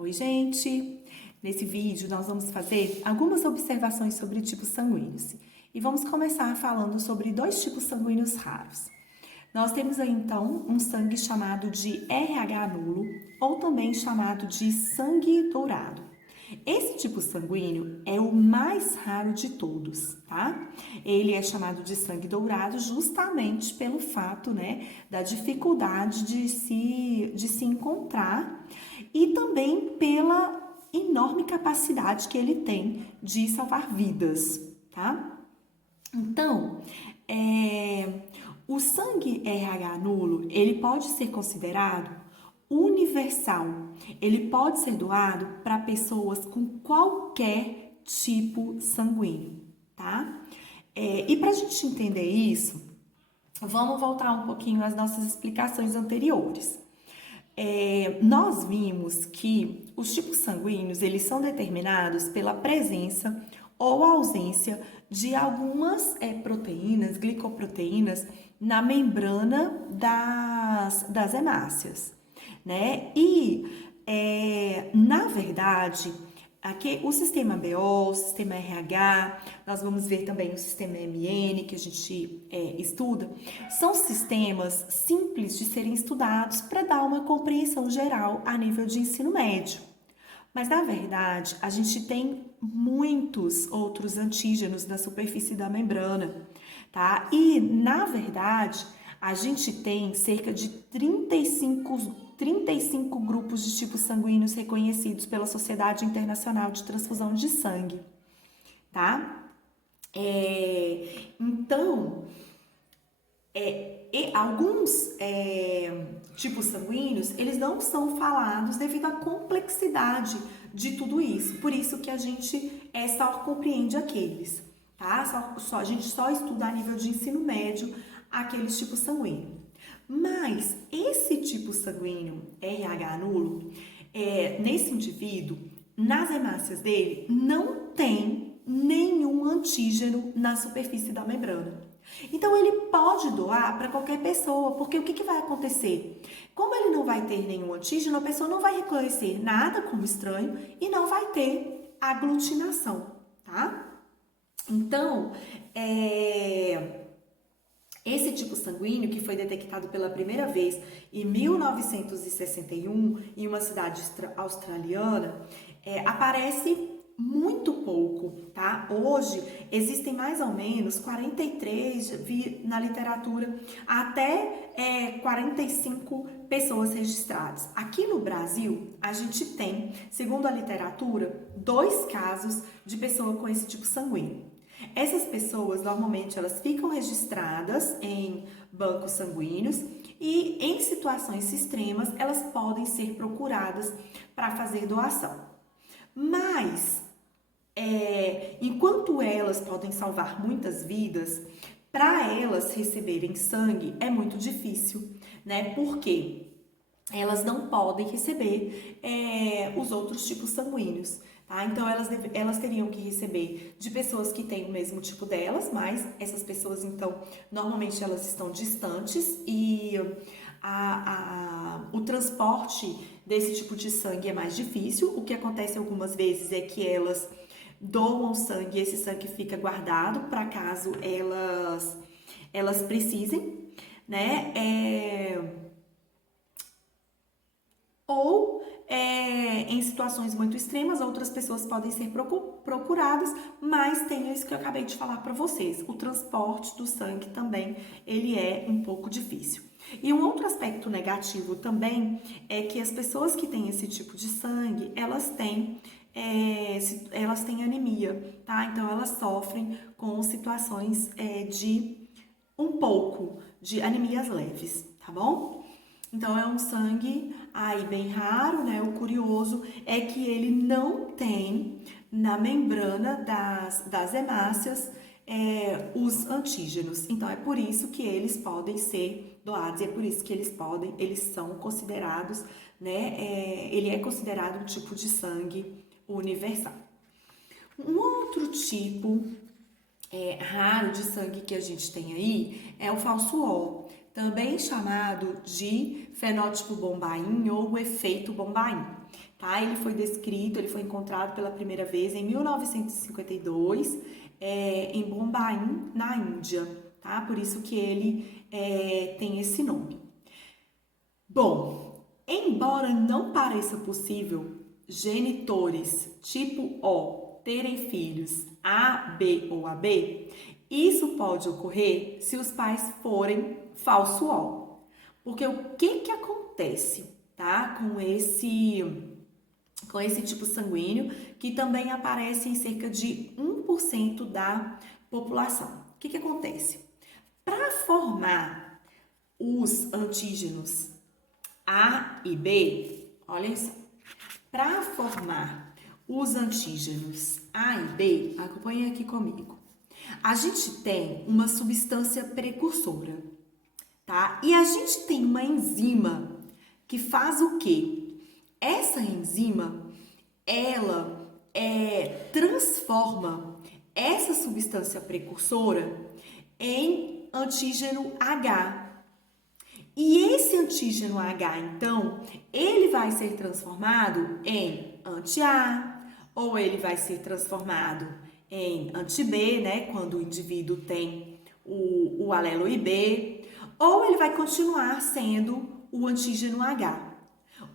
Oi, gente! Nesse vídeo nós vamos fazer algumas observações sobre tipos sanguíneos e vamos começar falando sobre dois tipos sanguíneos raros. Nós temos aí então um sangue chamado de RH nulo ou também chamado de sangue dourado. Esse tipo sanguíneo é o mais raro de todos, tá? Ele é chamado de sangue dourado justamente pelo fato, da dificuldade de se encontrar e também pela enorme capacidade que ele tem de salvar vidas, tá? Então, o sangue RH nulo, ele pode ser considerado universal. Ele pode ser doado para pessoas com qualquer tipo sanguíneo, tá? E para a gente entender isso, vamos voltar um pouquinho às nossas explicações anteriores. Nós vimos que os tipos sanguíneos, eles são determinados pela presença ou ausência de algumas proteínas, glicoproteínas, na membrana das hemácias, né? Na verdade, aqui o sistema BO, o sistema RH, nós vamos ver também o sistema MN, que a gente estuda, são sistemas simples de serem estudados para dar uma compreensão geral a nível de ensino médio. Mas, na verdade, a gente tem muitos outros antígenos na superfície da membrana, tá? E, na verdade, a gente tem cerca de 35 grupos de tipos sanguíneos reconhecidos pela Sociedade Internacional de Transfusão de Sangue, tá? Alguns tipos sanguíneos, eles não são falados devido à complexidade de tudo isso. Por isso que a gente só compreende aqueles, tá? A gente só estuda a nível de ensino médio aqueles tipos sanguíneos. Mas esse tipo sanguíneo RH nulo, nesse indivíduo, nas hemácias dele, não tem nenhum antígeno na superfície da membrana. Então, ele pode doar para qualquer pessoa, porque o que vai acontecer? Como ele não vai ter nenhum antígeno, a pessoa não vai reconhecer nada como estranho e não vai ter aglutinação, tá? Então, esse tipo sanguíneo, que foi detectado pela primeira vez em 1961 em uma cidade australiana, aparece muito pouco, tá? Hoje existem mais ou menos 43, vi na literatura, até 45 pessoas registradas. Aqui no Brasil, a gente tem, segundo a literatura, 2 casos de pessoa com esse tipo sanguíneo. Essas pessoas, normalmente, elas ficam registradas em bancos sanguíneos e, em situações extremas, elas podem ser procuradas para fazer doação. Mas, enquanto elas podem salvar muitas vidas, para elas receberem sangue é muito difícil, né? Porque elas não podem receber os outros tipos sanguíneos, tá? Então, elas teriam que receber de pessoas que têm o mesmo tipo delas, mas essas pessoas, então, normalmente elas estão distantes e o transporte desse tipo de sangue é mais difícil. O que acontece algumas vezes é que elas doam sangue e esse sangue fica guardado para caso elas precisem, né? Ou em situações muito extremas, outras pessoas podem ser procuradas, mas tem isso que eu acabei de falar para vocês. O transporte do sangue também, ele é um pouco difícil. E um outro aspecto negativo também é que as pessoas que têm esse tipo de sangue, elas têm anemia, tá? Então, elas sofrem com situações de um pouco de anemias leves, tá bom? Então, é um sangue aí bem raro, né? O curioso é que ele não tem na membrana das hemácias os antígenos. Então, é por isso que eles podem ser doados, e é por isso que eles são considerados, né? Ele é considerado um tipo de sangue universal. Um outro tipo raro de sangue que a gente tem aí é o falso O, também chamado de fenótipo Bombaim ou o efeito Bombaim. tá? Ele foi descrito, ele foi encontrado pela primeira vez em 1952, em Bombai, na Índia, tá? Por isso que ele tem esse nome. Bom, embora não pareça possível genitores tipo O terem filhos A, B ou AB, isso pode ocorrer se os pais forem falso O. Porque o que acontece, tá? Com esse tipo sanguíneo, que também aparece em cerca de 1% da população. O que acontece? Para formar os antígenos A e B, olha só, para formar os antígenos A e B, acompanhe aqui comigo. A gente tem uma substância precursora, tá? E a gente tem uma enzima que faz o quê? Essa enzima, ela transforma essa substância precursora em antígeno H. E esse antígeno H, então, ele vai ser transformado em anti-A, ou ele vai ser transformado em anti-B, né, quando o indivíduo tem o alelo IB, ou ele vai continuar sendo o antígeno H.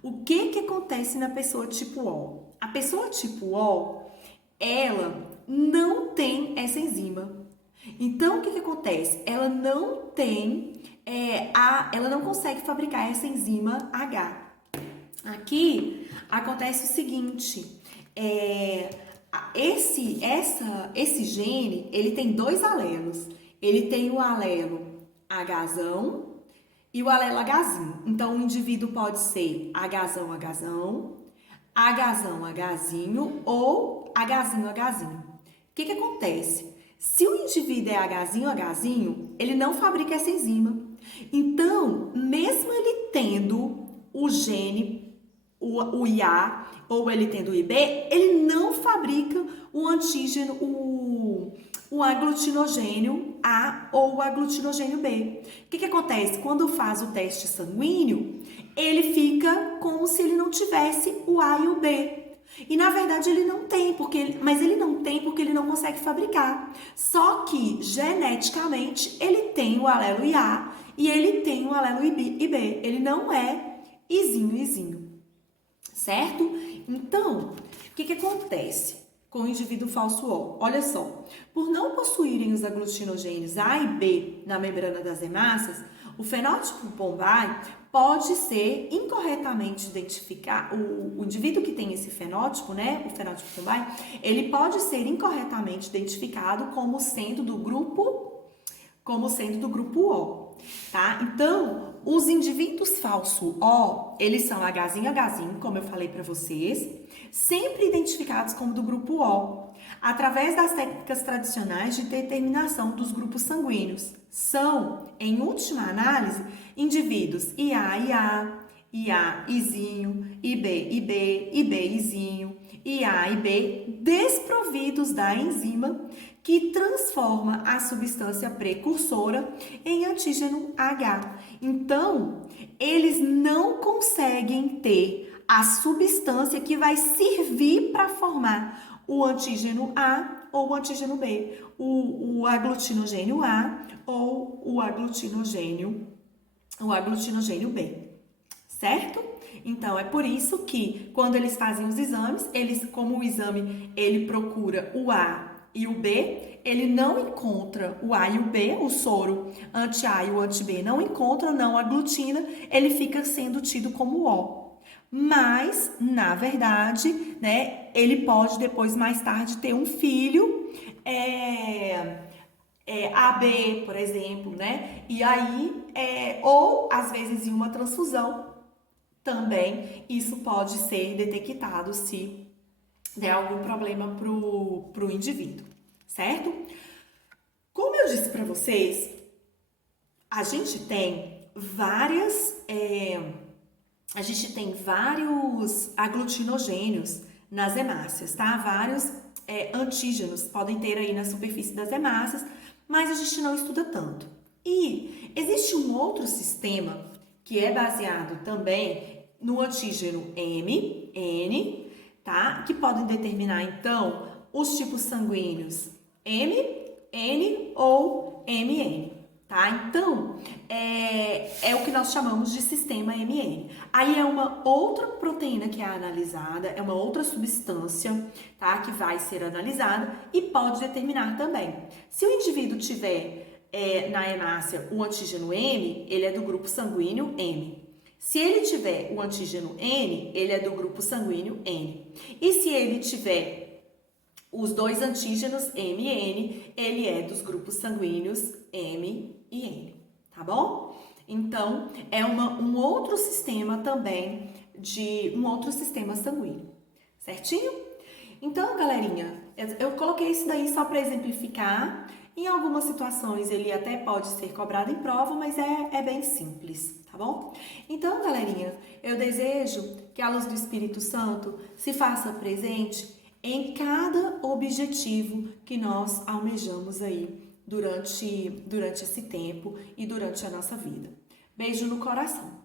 O que acontece na pessoa tipo O? A pessoa tipo O, ela não tem essa enzima. Então, o que acontece? Ela não tem, ela não consegue fabricar essa enzima H. Aqui acontece o seguinte, esse gene, ele tem dois alelos. Ele tem o alelo Hzão e o alelo Hzinho. Então, o indivíduo pode ser Hzão, Hzão, Hzão, Hzinho ou Hzinho, Hzinho. O que acontece? Se o indivíduo é Hzinho, Hzinho, ele não fabrica essa enzima. Então, mesmo ele tendo o gene, o IA, ou ele tendo o IB, ele não fabrica o antígeno, o aglutinogênio A ou o aglutinogênio B. O que acontece? Quando faz o teste sanguíneo, ele fica como se ele não tivesse o A e o B. E na verdade ele não tem, mas ele não tem porque ele não consegue fabricar. Só que geneticamente ele tem o alelo IA e ele tem o alelo IB. Ele não é Izinho. Certo? Então, o que acontece com o indivíduo falso O? Olha só, por não possuírem os aglutinogênios A e B na membrana das hemácias, o fenótipo Bombai pode ser incorretamente identificado, o indivíduo que tem esse fenótipo, né, o fenótipo Bombai, ele pode ser incorretamente identificado como sendo do grupo O, tá? Então, os indivíduos falso O, eles são Hzinho, como eu falei para vocês, sempre identificados como do grupo O, através das técnicas tradicionais de determinação dos grupos sanguíneos. São, em última análise, indivíduos IA, Izinho, IB, Izinho, IA e B, desprovidos da enzima que transforma a substância precursora em antígeno H. Então, eles não conseguem ter a substância que vai servir para formar o antígeno A ou o antígeno B, o aglutinogênio A ou o aglutinogênio B, certo? Então, é por isso que quando eles fazem os exames, como o exame ele procura o A e o B, ele não encontra o A e o B, o soro anti-A e o anti-B não encontra, não aglutina, ele fica sendo tido como O. Mas, na verdade, né, ele pode depois, mais tarde, ter um filho, AB, por exemplo, né? E aí, ou às vezes em uma transfusão, também isso pode ser detectado se der algum problema pro indivíduo, certo? Como eu disse para vocês, a gente tem vários aglutinogênios nas hemácias, tá? Vários antígenos podem ter aí na superfície das hemácias, mas a gente não estuda tanto. E existe um outro sistema que é baseado também no antígeno M, N, tá? Que podem determinar, então, os tipos sanguíneos M, N ou MN, tá? Então, é o que nós chamamos de sistema MN. Aí é uma outra proteína que é analisada, é uma outra substância, tá? Que vai ser analisada e pode determinar também. Se o indivíduo tiver na hemácia o antígeno M, ele é do grupo sanguíneo M. Se ele tiver o antígeno N, ele é do grupo sanguíneo N. E se ele tiver os dois antígenos M e N, ele é dos grupos sanguíneos M e N, tá bom? Então, é um outro sistema também, um outro sistema sanguíneo, certinho? Então, galerinha, eu coloquei isso daí só para exemplificar. Em algumas situações ele até pode ser cobrado em prova, mas é bem simples, tá bom? Então, galerinha, eu desejo que a luz do Espírito Santo se faça presente em cada objetivo que nós almejamos aí durante esse tempo e durante a nossa vida. Beijo no coração.